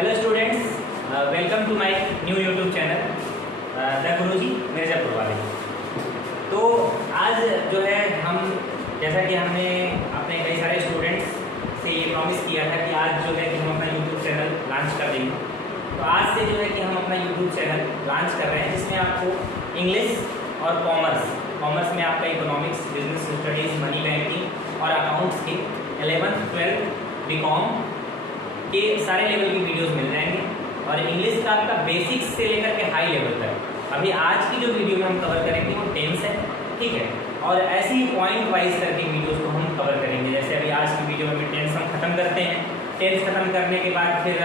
Hello students, welcome to my new YouTube channel the Guruji Mirzapur वाले। तो आज जो है हम जैसा कि हमने अपने कई सारे स्टूडेंट्स से ये प्रॉमिस किया था कि आज जो है कि हम अपना यूट्यूब चैनल लॉन्च कर देंगे। तो आज से जो है कि हम अपना यूट्यूब चैनल लॉन्च कर रहे हैं, जिसमें आपको इंग्लिश और कॉमर्स में आपका economics, business studies, money banking और अकाउंट्स के 11th 12th बीकॉम के सारे लेवल की वीडियोस मिल जाएंगे और इंग्लिश का आपका बेसिक्स से लेकर के हाई लेवल तक। अभी आज की जो वीडियो में हम कवर करेंगे वो टेंस है, ठीक है, और ऐसे ही पॉइंट वाइज करके वीडियोस को हम कवर करेंगे। जैसे अभी आज की वीडियो में टेंस हम खत्म करते हैं, टेंस खत्म करने के बाद फिर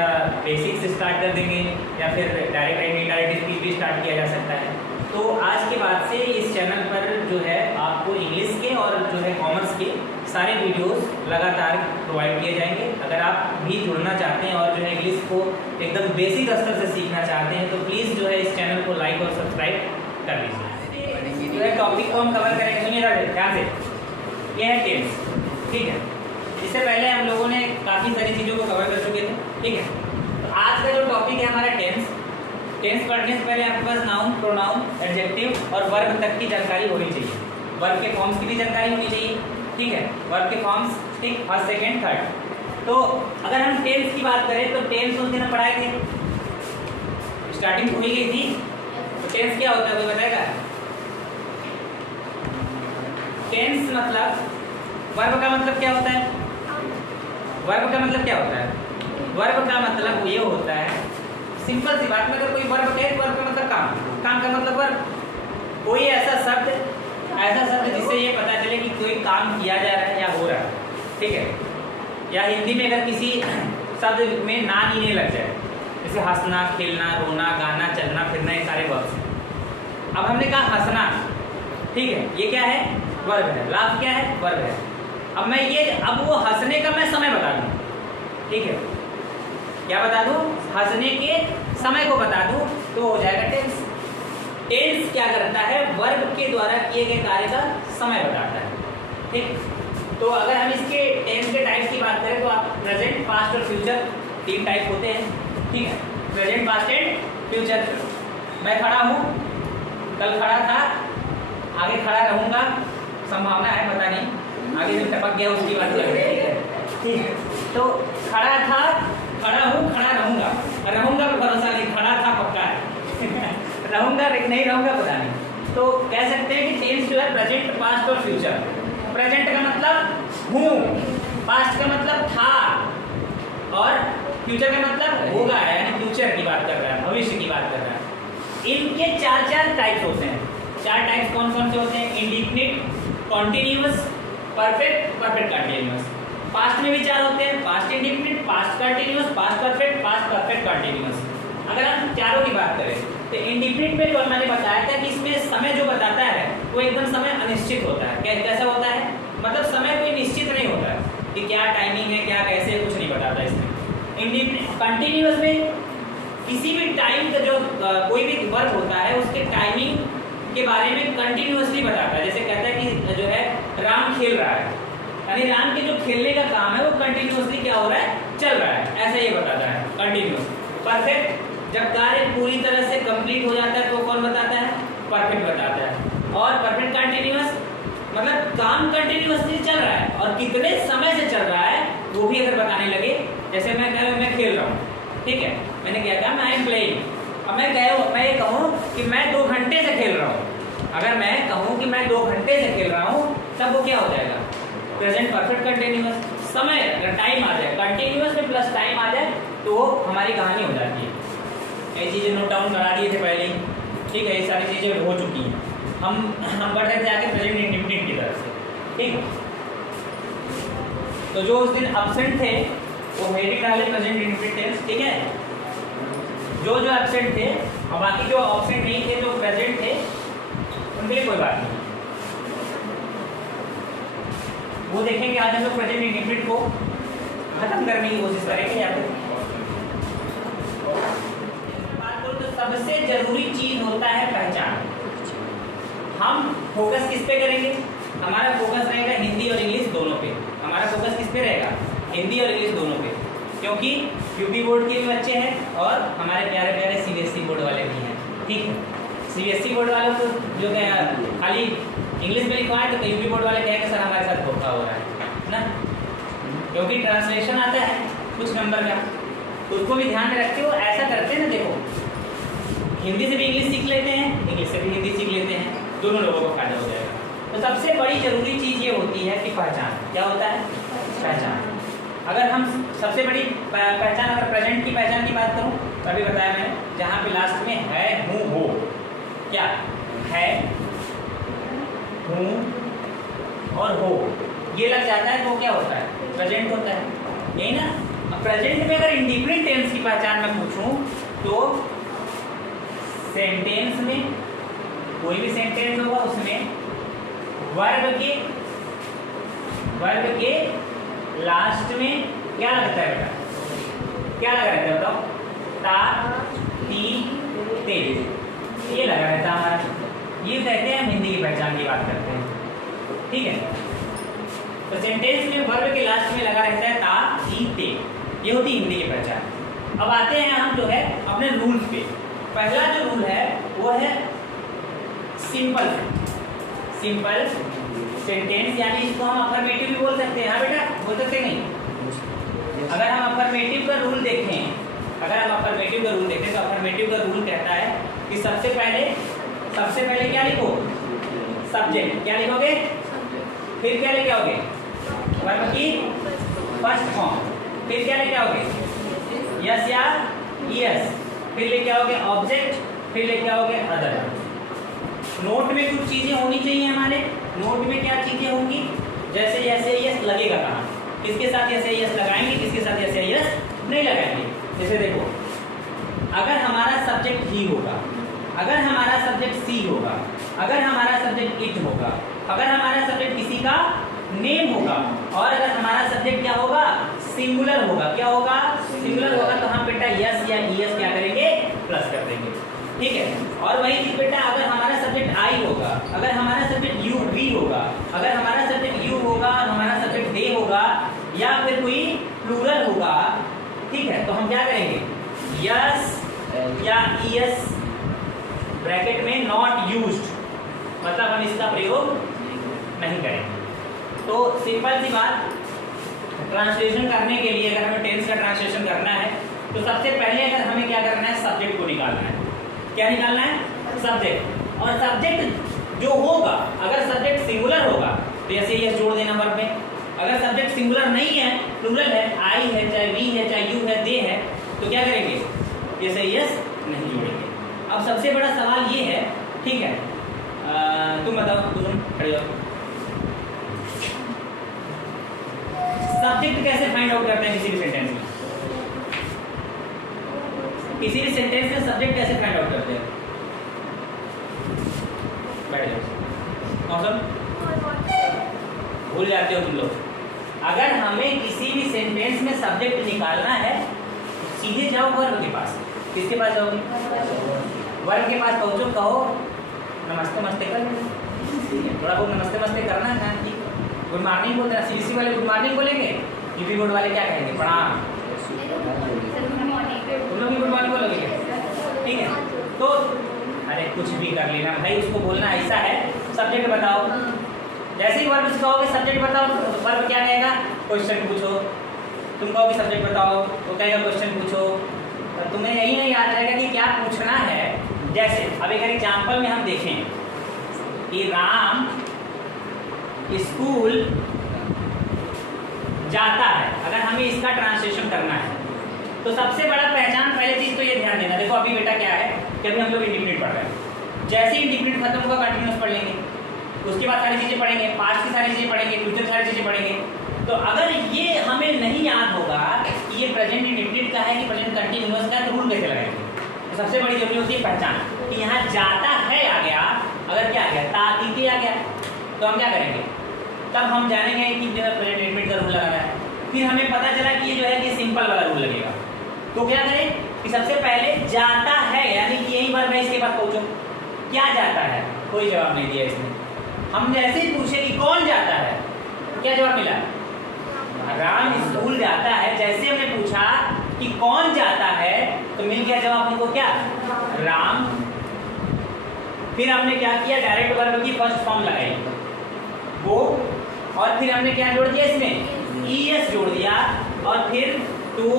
बेसिक्स स्टार्ट कर देंगे या फिर डायरेक्ट एंड इनडायरेक्ट स्पीच भी स्टार्ट किया जा सकता है। तो आज के बाद से इस चैनल पर जो है आपको इंग्लिश के और जो है कॉमर्स के सारे वीडियोस लगातार प्रोवाइड किए जाएंगे। अगर आप भी जुड़ना चाहते हैं और जो है इंग्लिश को एकदम बेसिक स्तर से सीखना चाहते हैं तो प्लीज़ जो है इस चैनल को लाइक और सब्सक्राइब कर दीजिए। जो है टॉपिक को हम कवर करेंगे, सुनिएगा ध्यान से। ये है टेंस, ठीक है। इससे पहले हम लोगों ने काफ़ी सारी चीज़ों को कवर कर चुके थे, ठीक है। तो आज का जो टॉपिक है हमारा टेंस पढ़ने से पहले आपके पास नाउन, प्रोनाउन, एडजेक्टिव और वर्ब तक की जानकारी होनी चाहिए। वर्ब के फॉर्म्स की भी जानकारी होनी चाहिए, ठीक है। वर्ब के फॉर्म्स, ठीक, फर्स्ट, सेकेंड, थर्ड। तो अगर हम टेंस की बात करें तो टेंस उस दिन हम पढ़ाए थे, स्टार्टिंग हो ही गई थी। तो टेंस क्या होता है कोई बताएगा? टेंस मतलब वर्ब का मतलब क्या होता है? वर्ब का मतलब क्या होता है? वर्ब का मतलब ये होता है, सिंपल सी बात में अगर कोई वर्ब कहे, वर्ब का मतलब काम का मतलब वर्ब। कोई ऐसा शब्द जिससे ये पता चले कि कोई काम किया जा रहा है या हो रहा है, ठीक है। या हिंदी में अगर किसी शब्द में ना नीने लग जाए, जैसे हंसना, खेलना, रोना, गाना, चलना फिरना, ये सारे वर्ब। अब हमने कहा हंसना, ठीक है, ये क्या है? वर्ब है। लाभ क्या है? वर्ब है। अब वो हंसने का मैं समय बता दूं, ठीक है, क्या बता दूं? हंसने के समय को बता दूं तो हो जाएगा टेंस। टेंस क्या करता है? वर्ब के द्वारा किए गए कार्य का समय बताता है, ठीक। तो अगर हम इसके टेंस के टाइप्स की बात करें तो आप प्रेजेंट, पास्ट और फ्यूचर 3 टाइप होते हैं, ठीक है। Present, past and future. मैं खड़ा हूँ, कल खड़ा था, आगे खड़ा रहूँगा, संभावना है, पता नहीं, आगे जो टपक गया उसकी बात कर रहे हैं, ठीक है। तो खड़ा था, खड़ा हूँ, खड़ा रहूँगा पर भरोसा नहीं, खड़ा था पक्का है रहूँगा नहीं रहूँगा पता नहीं। तो कह सकते हैं कि टेंस जो है प्रेजेंट, पास्ट और फ्यूचर। प्रेजेंट का मतलब हूँ, पास्ट का मतलब था और फ्यूचर का मतलब होगा, यानी फ्यूचर की बात कर रहा है, भविष्य की बात कर रहा है। इनके 4 टाइप्स होते हैं। 4 टाइप्स कौन कौन से होते हैं? Indefinite, continuous, perfect continuous. Past में भी 4 होते हैं, past indefinite, past continuous, past perfect continuous. अगर हम चारों की बात करें तो इंडिफिनिट में जो मैंने बताया था कि इसमें समय जो बताता है वो एकदम समय अनिश्चित होता है। कैसा होता है? मतलब समय कोई निश्चित नहीं होता है कि क्या टाइमिंग है, क्या कैसे, कुछ नहीं बताता इसमें। इंडिफिनिट कंटिन्यूअस में किसी भी टाइम का जो कोई भी वर्क होता है उसके टाइमिंग के बारे में कंटिन्यूअसली बताता है। जैसे कहता है कि जो है राम खेल रहा है, यानी राम के जो खेलने का काम है वो कंटिन्यूअसली क्या हो रहा है? चल रहा है, ऐसा ये बताता है कंटिन्यूअस। परफेक्ट, जब कार्य पूरी तरह से कंप्लीट हो जाता है तो कौन बताता है? परफेक्ट बताता है। और परफेक्ट कंटिन्यूअस मतलब काम कंटिन्यूअसली चल रहा है और कितने समय से चल रहा है वो भी अगर बताने लगे। जैसे मैं खेल रहा हूँ, ठीक है, मैंने क्या कहा? मैं एम प्लेइंग। अब मैं ये कहूँ कि मैं 2 घंटे से खेल रहा हूँ। अगर मैं कहूँ कि मैं 2 घंटे से खेल रहा हूँ तब वो क्या हो जाएगा? Present perfect continuous. समय अगर टाइम आ जाए, कंटिन्यूअस में प्लस टाइम आ जाए तो हमारी कहानी हो जाती है। ये चीज़ें नोट डाउन करा दिए थे पहले ही, ठीक है, ये सारी चीज़ें हो चुकी हैं। हम बढ़ रहे थे आगे प्रेजेंट इंडिफिनिट की तरफ से, ठीक है। तो जो उस दिन एब्सेंट थे वो हेडिंग डाले प्रेजेंट इंडिफिनिट टेंस, ठीक है। जो एब्सेंट थे और बाकी जो एब्सेंट नहीं थे, जो प्रेजेंट थे, उनके लिए कोई बात नहीं, वो देखेंगे। आज हम लोग प्रेजेंट इंडिफिनिट को खत्म करने की कोशिश करेंगे। या फिर बात करूँ तो सबसे जरूरी चीज होता है पहचान। हम फोकस किस पे करेंगे? हमारा फोकस रहेगा हिंदी और इंग्लिश दोनों पे। हमारा फोकस किस पे रहेगा? हिंदी और इंग्लिश दोनों पे। क्योंकि यूपी बोर्ड के भी बच्चे हैं और हमारे प्यारे प्यारे सीबीएसई बोर्ड वाले भी हैं। ठीक है, सीबीएसई बोर्ड वाले तो जो क्या खाली इंग्लिश में लिखवाएं तो यूपी बोर्ड वाले कहेंगे सर हमारे साथ धोखा हो रहा है ना, क्योंकि ट्रांसलेशन आता है कुछ नंबर का, उसको भी ध्यान में रखते हो। ऐसा करते हैं ना, देखो हिंदी से भी इंग्लिश सीख लेते हैं, इंग्लिश से भी हिंदी सीख लेते हैं, दोनों लोगों को फायदा हो जाएगा। तो सबसे बड़ी जरूरी चीज़ ये होती है कि पहचान। क्या होता है? पहचान। अगर हम सबसे बड़ी पहचान, अगर प्रेजेंट की पहचान की बात करूं तो अभी बताया मैंने, जहाँ पे लास्ट में है, हूँ, हो, क्या है, हूँ और हो ये लग जाता है तो क्या होता है? प्रेजेंट होता है, यही ना। अब प्रेजेंट में अगर इंडिपेंडेंट टेंस की पहचान मैं पूछूं तो सेंटेंस में, कोई भी सेंटेंस होगा उसमें वर्ब के लास्ट में क्या लगता है बेटा? क्या लगा रहता है बताओ? ता, ती, ते, ये लगा रहता है हमारा। ये कहते हैं हम हिंदी की पहचान की बात करते हैं। ठीक है, तो सेंटेंस में वर्ब के लास्ट में लगा रहता है ता, ती, ते, ये होती है हिंदी की पहचान। अब आते हैं हम जो है अपने रूल्स पे। पहला जो रूल है वो है सिंपल सेंटेंस, यानी इसको हम अफर्मेटिव भी बोल सकते हैं। हाँ बेटा, बोल सकते नहीं? अगर हम अफर्मेटिव का रूल देखें, तो अफर्मेटिव का रूल कहता है कि सबसे पहले क्या लिखो? सब्जेक्ट। क्या लिखोगे? फिर क्या लेके आओगे? वर्ब की फर्स्ट फॉर्म। फिर क्या लेके आओगे? यस या यस। फिर लेके आओगे ऑब्जेक्ट, फिर लेके आओगे अदर। नोट में कुछ चीजें होनी चाहिए हमारे। नोट में क्या चीजें होंगी? जैसे यस या यस लगेगा कहाँ, किसके साथ यस या यस लगाएंगे, किसके साथ यस या यस नहीं लगाएंगे। जैसे देखो, अगर हमारा सब्जेक्ट ही होगा, अगर हमारा सब्जेक्ट सी होगा, अगर हमारा सब्जेक्ट इट होगा, अगर हमारा सब्जेक्ट किसी का नेम होगा, और अगर हमारा सब्जेक्ट क्या होगा? सिंगुलर होगा। क्या होगा? सिंगुलर होगा। तो हम बेटा यस या ईएस क्या करेंगे? प्लस कर देंगे। ठीक है, और वही चीज बेटा अगर हमारा सब्जेक्ट आई होगा, अगर हमारा सब्जेक्ट यू वी होगा, अगर हमारा सब्जेक्ट यू होगा और हमारा सब्जेक्ट दे होगा, या फिर कोई प्लूरल होगा, ठीक है, तो हम क्या करेंगे? यस या ईएस ब्रैकेट में नॉट यूज्ड, मतलब हम इसका प्रयोग नहीं करेंगे। तो सिंपल सी बात, ट्रांसलेशन करने के लिए अगर हमें टेंस का ट्रांसलेशन करना है तो सबसे पहले अगर हमें क्या करना है? सब्जेक्ट को निकालना है। क्या निकालना है? सब्जेक्ट। और सब्जेक्ट जो होगा, अगर सब्जेक्ट सिंगुलर होगा तो ऐसे ये जोड़ देना वर्ब में। अगर सब्जेक्ट सिंगुलर नहीं है, प्लूरल है, आई है, चाहे वी है, चाहे यू है, दे है, तो क्या करेंगे? जैसे यस नहीं जोड़ेंगे। अब सबसे बड़ा सवाल ये है, ठीक है, तुम बताओ, तुम खड़े जाओ, सब्जेक्ट कैसे फाइंड आउट करते हैं किसी भी सेंटेंस में? किसी भी सेंटेंस में सब्जेक्ट कैसे फाइंड आउट करते हैं? बैठ जाओ। मौसम भूल जाते हो तुम लोग। अगर हमें किसी भी सेंटेंस में सब्जेक्ट निकालना है तो सीधे जाओ वर्ब के पास। किसके पास जाओगे? वर्ब के पास पहुंचो, कहो नमस्ते मस्ते कर, थोड़ा बहुत नमस्ते मस्ते करना है। गुड मॉर्निंग बोलते हैं, सीबीएसई वाले गुड मॉर्निंग बोलेंगे, यूपी बोर्ड वाले क्या कहेंगे? प्रणाम। तुम लोग भी गुड मॉर्निंग बोलोगे क्या? ठीक है, तो अरे कुछ भी कर लेना भाई, उसको बोलना ऐसा है, सब्जेक्ट बताओ। जैसे ही वर्ब से कहोगे सब्जेक्ट बताओ, तो वर्ब क्या कहेगा? क्वेश्चन पूछो। तुम कहोगे सब्जेक्ट बताओ, तो कहेगा क्वेश्चन पूछो। तो तुम्हें यही नहीं याद रहेगा कि क्या पूछना है। जैसे अब एक एग्जाम्पल में हम देखें कि राम स्कूल जाता है, अगर हमें इसका ट्रांसलेशन करना है तो सबसे बड़ा पहचान, पहले चीज तो ये ध्यान देना। देखो अभी बेटा क्या है कि अभी हम लोग इंडिपेंडेंट पढ़ रहे हैं, जैसे ही इंडिपेंडेंट खत्म होगा कंटिन्यूस पढ़ लेंगे, उसके बाद सारी चीज़ें पढ़ेंगे, पास्ट की सारी चीज़ें पढ़ेंगे, फ्यूचर सारी चीज़ें पढ़ेंगे। तो अगर ये हमें नहीं याद होगा कि ये प्रेजेंट इंडिपेंडेंट का है कि प्रेजेंट कंटिन्यूस का है, तो रूल कैसे लगाएंगे? तो सबसे बड़ी जरूरी होती है पहचान, कि यहाँ जाता है आ गया, अगर क्या आ गया? तातीते आ गया, तो हम क्या करेंगे? तब हम जानेंगे कि जो है प्रेजेंट इंडिपेंडेंट का रूल लगाना है। फिर हमें पता चला कि ये जो है कि सिंपल वाला रूल लगेगा, तो क्या करें कि सबसे पहले जाता है, यानी कि यही बार मैं इसके पास पहुंचूं, क्या जाता है? कोई जवाब नहीं दिया इसने। हम जैसे ही पूछे कि कौन जाता है, तो क्या जवाब मिला? राम स्कूल जाता है। जैसे हमने पूछा कि कौन जाता है तो मिल गया जवाब हमको क्या, राम। फिर हमने क्या किया, डायरेक्ट वर्ब की फर्स्ट फॉर्म लगाई वो, और फिर हमने क्या जोड़ दिया इसमें, ईएस जोड़ दिया, और फिर टू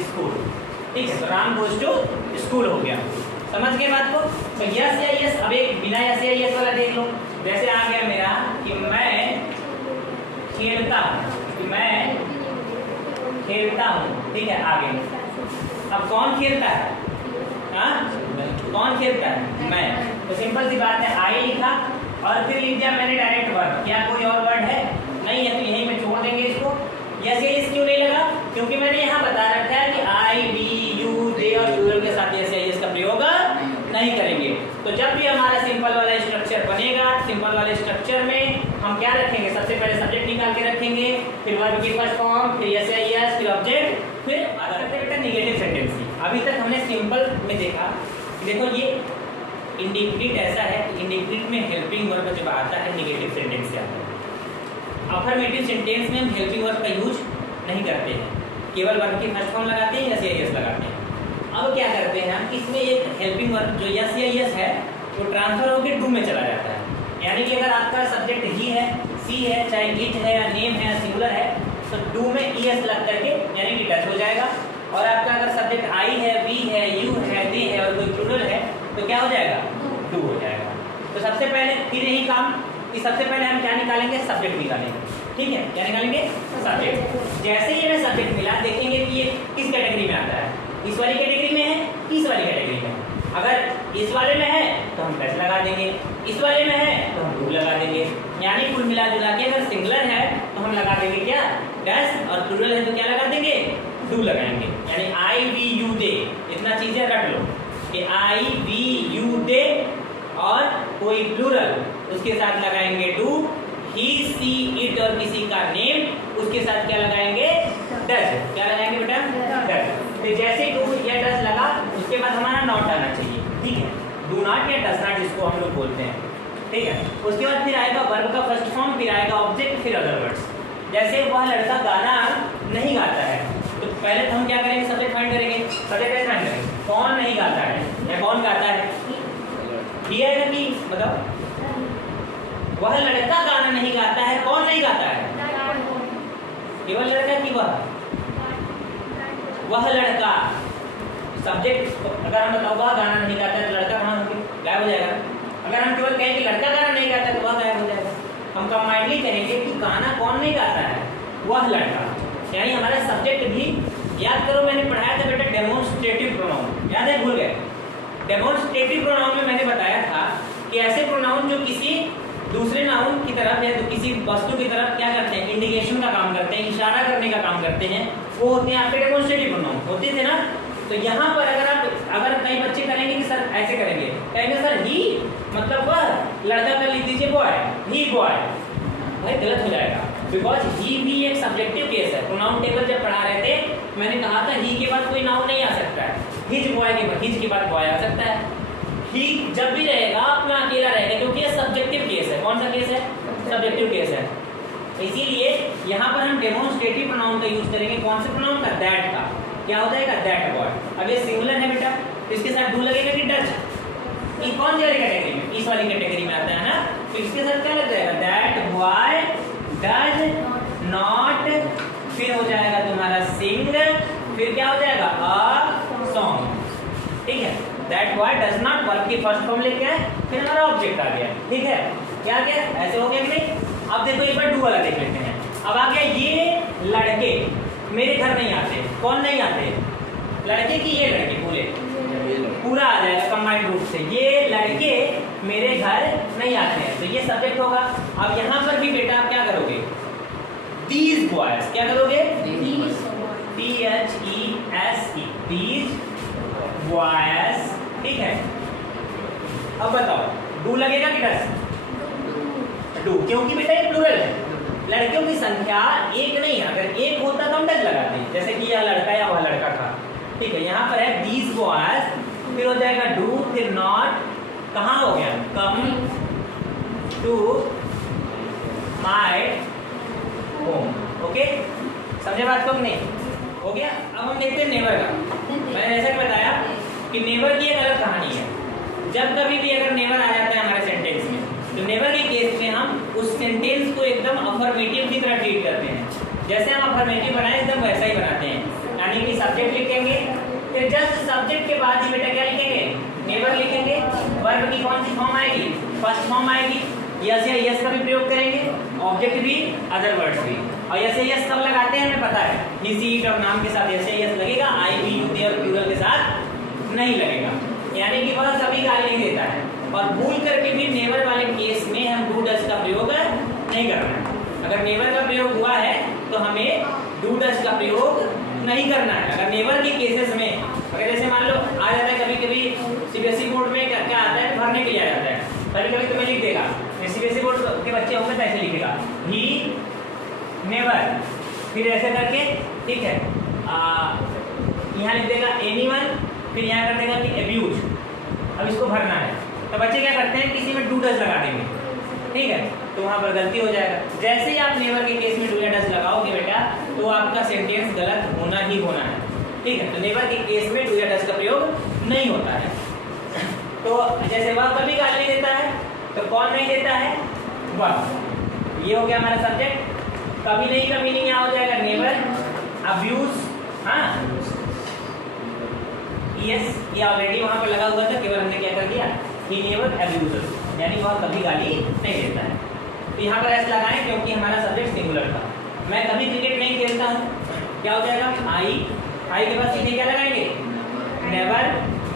स्कूल। ठीक है, तो राम गोज टू स्कूल हो गया। समझ गए बात को? तो यस या यस, अब एक बिना यस या यस वाला देख लो। जैसे आ गया मेरा कि मैं खेलता हूँ, मैं खेलता हूँ। ठीक है, आगे अब कौन खेलता है, हाँ कौन खेलता है, मैं। तो सिंपल सी बात है, आई लिखा और फिर लिख दिया मैंने डायरेक्ट वर्ड। क्या कोई और वर्ड है? नहीं है, तो यहीं पे छोड़ देंगे इसको। यस या यस क्यों नहीं लगा? क्योंकि मैंने यहाँ बता रखा है कि आई, वी, यू, दे और प्लूरल के साथ यस या यस का प्रयोग नहीं करेंगे। तो जब भी हमारा सिंपल वाला स्ट्रक्चर बनेगा, सिंपल वाले स्ट्रक्चर में हम क्या रखेंगे, सबसे पहले सब्जेक्ट निकाल के रखेंगे, फिर वर्ब की फर्स्ट फॉर्म, फिर यस या यस, फिर ऑब्जेक्ट, फिर बेटा निगेटिव सेंटेंस की। अभी तक हमने सिंपल में देखा, देखो ये इंडिकेट ऐसा है कि इंडिकेट में हेल्पिंग वर्ब जब आता है निगेटिव सेंटेंस से आता है। अफर्मेटिव सेंटेंस में हम हेल्पिंग वर्ब का यूज नहीं करते हैं, केवल वर्ब की फर्स्ट फॉर्म लगाते हैं, यस या यस लगाते हैं। अब क्या करते हैं हम, इसमें एक हेल्पिंग वर्ब जो यस या यस है वो ट्रांसफर होकर डू में चला जाता है। यानी कि अगर आपका सब्जेक्ट ही है, सी है, चाहे इट है या नेम है या सिंगुलर है, तो डू में ईएस लग करके यानी कि टच हो जाएगा। और आपका अगर सब्जेक्ट आई है, वी है, यू है, दे है और कोई प्लूरल है तो क्या हो जाएगा, डू हो जाएगा। तो सबसे पहले फिर यही काम कि सबसे पहले हम क्या निकालेंगे, सब्जेक्ट निकालेंगे। ठीक है, क्या निकालेंगे, सब्जेक्ट। जैसे ही हमें सब्जेक्ट मिला देखेंगे कि ये किस कैटेगरी में आता है, इस वाली कैटेगरी में है, इस वाली कैटेगरी में। अगर इस वाले में है तो हम टच लगा देंगे, इस वाले में है तो हम डू लगा देंगे। यानी कुल मिला जुला के अगर सिंगुलर है तो हम लगा देंगे क्या, डैश, और प्लूरल है तो क्या लगा देंगे, डू लगाएंगे। यानी आई, वी, यू, दे, इतना चीजें रट लो कि आई, वी, यू, दे और कोई प्लूरल उसके साथ लगाएंगे डू, ही, सी, इट और किसी का नेम उसके साथ क्या लगाएंगे, डज। क्या लगाएंगे बेटा, डज। तो जैसे डू या डज लगा उसके बाद हमारा नॉट आना चाहिए। ठीक है, डू नॉट या डज नॉट जिसको हम लोग बोलते हैं। ठीक है, उसके बाद फिर आएगा वर्ब का फर्स्ट फॉर्म, फिर आएगा ऑब्जेक्ट, फिर अदर वर्ड्स। जैसे वह लड़का गाना नहीं गाता है तो पहले तो हम क्या करेंगे, सब्जेक्ट फाइंड करेंगे। सब्जेक्ट कैसे फाइंड करेंगे, कौन नहीं गाता है या कौन गाता है, ये है ना कि मतलब वह लड़का गाना नहीं गाता है, कौन नहीं गाता है, केवल लड़का की वह लड़का। सब्जेक्ट अगर हम बताओ वह गाना नहीं गाता है तो लड़का कहाँ गायब हो जाएगा। अगर हम केवल कहें कि लड़का गाना नहीं गाता है तो वह गायब हो जाएगा। हम कंबाइनली कहेंगे कि गाना कौन नहीं गाता है, वह लड़का। यानी हमारा सब्जेक्ट भी, याद करो मैंने पढ़ाया था बेटा डेमोन्स्ट्रेटिव प्रोनाउन, याद है, भूल गए। डेमोन्स्ट्रेटिव प्रोनाउन में मैंने बताया था कि ऐसे प्रोनाउन जो किसी दूसरे नाउन की तरफ है तो किसी वस्तु की तरफ क्या करते हैं, इंडिकेशन का काम करते हैं, इशारा करने का काम करते हैं, वो होते हैं आपके डेमोन्स्ट्रेटिव प्रोनाउन, होते थे ना। तो यहाँ पर अगर कई बच्चे करेंगे कि सर ऐसे करेंगे, कहेंगे सर ही मतलब वह लड़का, कर लिख दीजिए बॉय, ही बॉय, भाई गलत हो जाएगा। बिकॉज ही भी एक सब्जेक्टिव केस है। प्रोनाउन टेबल जब पढ़ा रहे थे मैंने कहा था ही के बाद कोई नाउन नहीं आ सकता है, हिज बॉय के बाद, हिज के बाद बॉय आ सकता है। ही जब भी रहेगा अपना अकेला रहेगा क्योंकि ये सब्जेक्टिव केस है। कौन सा केस है, सब्जेक्टिव केस है। इसीलिए यहाँ पर हम डेमोन्स्ट्रेटिव प्रोनाउन का यूज करेंगे। कौन से प्रोनाउन का, दैट का। क्या हो जाएगा, दैट बॉय। अब ये सिंगुलर है बेटा तो इसके साथ डू लगेगा कि डज। ये कौन सी वाली कैटेगरी में, इस वाली कैटेगरी में आता है ना, तो इसके साथ क्या लग जाएगा, दैट बॉय डज नॉट, फिर हो जाएगा तुम्हारा सिंग, फिर क्या हो जाएगा अ सॉन्ग। ठीक है, that boy does not, verb की फर्स्ट फॉर्म लेके आए, फिर हमारा ऑब्जेक्ट आ गया। ठीक है, क्या गया, ऐसे हो गया कि नहीं। अब देखो एक बार डू वाला देख लेते हैं। अब आ गया, ये लड़के मेरे घर नहीं आते, कौन नहीं आते, लड़के की ये लड़के, पूरा आ जाएगा कंबाइंड रूप से, ये लड़के मेरे घर नहीं आते हैं, तो ये सब्जेक्ट होगा। अब यहाँ पर भी बेटा आप क्या करोगे, दीज बॉयज, क्या करोगे, THESE, दीज बॉयज। ठीक है, अब बताओ डू लगेगा कि डज, डू, क्योंकि बेटा ये प्लूरल है, लड़कियों की संख्या एक नहीं है। अगर एक होता तो हम डज लगाते हैं, जैसे कि यह लड़का या वह लड़का था। ठीक है, यहाँ पर है दीज बॉयज, फिर हो जाएगा डू, फिर नॉट, कहाँ हो गया, come to my home. Okay, समझे बात को कि नहीं? हो गया। अब हम देखते हैं नेवर का। मैंने जैसा कि बताया कि नेवर की एक अलग कहानी है। जब कभी भी अगर नेवर आ जाता है हमारे सेंटेंस में, तो नेवर के केस में हम उस सेंटेंस को एकदम अफर्मेटिव की तरह ट्रीट करते हैं। जैसे हम अफर्मेटिव बनाए एकदम वैसा ही बनाते हैं, यानी कि सब्जेक्ट लिखेंगे, फिर जस्ट सब्जेक्ट के बाद ही बेटा क्या लिखेंगे? नेवर लिखेंगे। वर्ब की कौन सी फॉर्म आएगी? फर्स्ट फॉर्म आएगी। यस या यस का भी प्रयोग करेंगे, ऑब्जेक्ट भी, अदर वर्ड्स भी। और यस या यस कब लगाते हैं हमें पता है, ही सी इट और नाम के साथ यस या यस लगेगा, आई वी यू दे और प्लूरल के साथ नहीं लगेगा, यानी कि वह सभी गाली नहीं देता है। और भूल करके भी नेवर वाले केस में हम डू डज का प्रयोग नहीं करना है। अगर नेवर का प्रयोग हुआ है तो हमें डू डज का प्रयोग नहीं करना है। अगर नेवर के केसेस में, अगर जैसे मान लो आ जाता है कभी कभी सीबीएसई बोर्ड में क्या आता है, भरने के लिए आ जाता है, कभी कभी तुम्हें लिख देगा, सीबीएसई बोर्ड के बच्चे होंगे तो ऐसे लिखेगा ही नेवर, फिर ऐसे करके, ठीक है, यहाँ लिख देगा एनीवन, फिर यहाँ कर देगा कि अब्यूज। अब इसको भरना है तो बच्चे क्या करते हैं, किसी में डू डज लगा देंगे, ठीक है, तो वहाँ पर गलती हो जाएगा। जैसे ही आप नेवर के केस में डू या डज लगाओगे बेटा, तो आपका सेंटेंस गलत होना ही होना है, ठीक है। तो नेवर के केस में डू या डज का प्रयोग नहीं होता है। तो जैसे वह कभी गाली नहीं देता है, तो कौन नहीं देता है? वह। ये हो गया हमारा सब्जेक्ट। कभी नहीं का मीनिंग यहाँ हो जाएगा नेवर। अब्यूज, हाँ यस, ये ऑलरेडी वहाँ पर लगा हुआ था, केवल हमने क्या कर दिया, ही नेवर अब्यूजेस, यानी वह कभी गाली नहीं देता है। तो यहाँ पर ऐसा लगाएं क्योंकि हमारा सब्जेक्ट सिंगुलर था। मैं कभी क्रिकेट नहीं खेलता हूँ, क्या हो जाएगा? आई के पास सीधे क्या लगाएंगे? नेवर।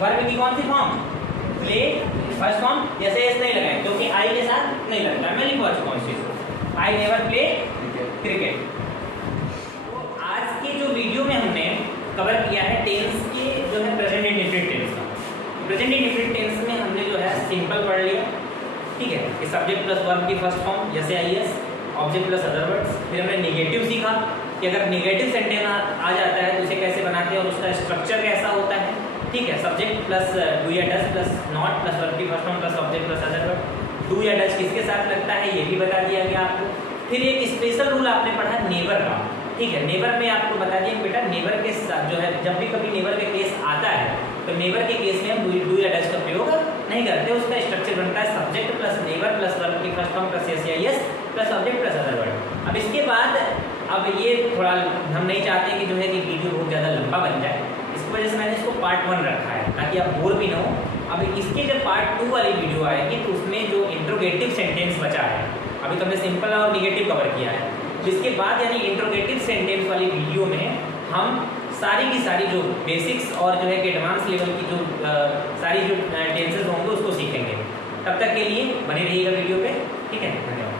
वर्ब की कौन सी फॉर्म? Play, first form. जैसे यस नहीं लगाए क्योंकि आई के साथ नहीं लगता, मैं लिखवा चुका हूँ इस चीज़ को, आई नेवर प्ले क्रिकेट। तो आज की जो वीडियो में हमने कवर किया है टेंस के जो है प्रेजेंट इंडेफिनिट टेंस का। प्रेजेंट इंडेफिनिट टेंस में हमने जो है सिंपल पढ़ लिया, ठीक है, कि सब्जेक्ट प्लस वर्ब की फर्स्ट फॉर्म जैसे I S, object plus other words. फिर हमने निगेटिव सीखा कि अगर निगेटिव सेंटेंस आ जाता है तो उसे कैसे बनाते हैं और उसका स्ट्रक्चर कैसा होता है, ठीक है। सब्जेक्ट प्लस डू या does plus not plus verb की first form plus object plus other word. Do या डज किसके साथ लगता है ये भी बता दिया गया आपको। फिर एक स्पेशल रूल आपने पढ़ा नेवर का, ठीक है। नेवर में आपको बता दिया बेटा, नेवर के साथ जो है जब भी कभी नेवर का केस आता है तो नेवर के केस में हम डू या डज का प्रयोग नहीं करते। उसका स्ट्रक्चर बनता है subject plus never plus verb की फर्स्ट फॉर्म प्लस यस या yes plus object plus other word. अब इसके बाद अब ये थोड़ा हम नहीं चाहते कि जो है कि वीडियो बहुत ज़्यादा लंबा बन जाए, इसकी वजह से मैंने इसको पार्ट 1 रखा है ताकि आप बोर भी ना हो। अब इसकी जब पार्ट 2 वाली वीडियो आएगी तो उसमें जो इंट्रोगेटिव सेंटेंस बचा है, अभी तो हमने सिंपल और निगेटिव कवर किया है, जिसके बाद यानी इंट्रोगेटिव सेंटेंस वाली वीडियो में हम सारी की सारी जो बेसिक्स और जो है कि एडवांस लेवल की जो सारी जो टेंसेस होंगे उसको सीखेंगे। तब तक के लिए बने रहिएगा वीडियो पे, ठीक है। धन्यवाद।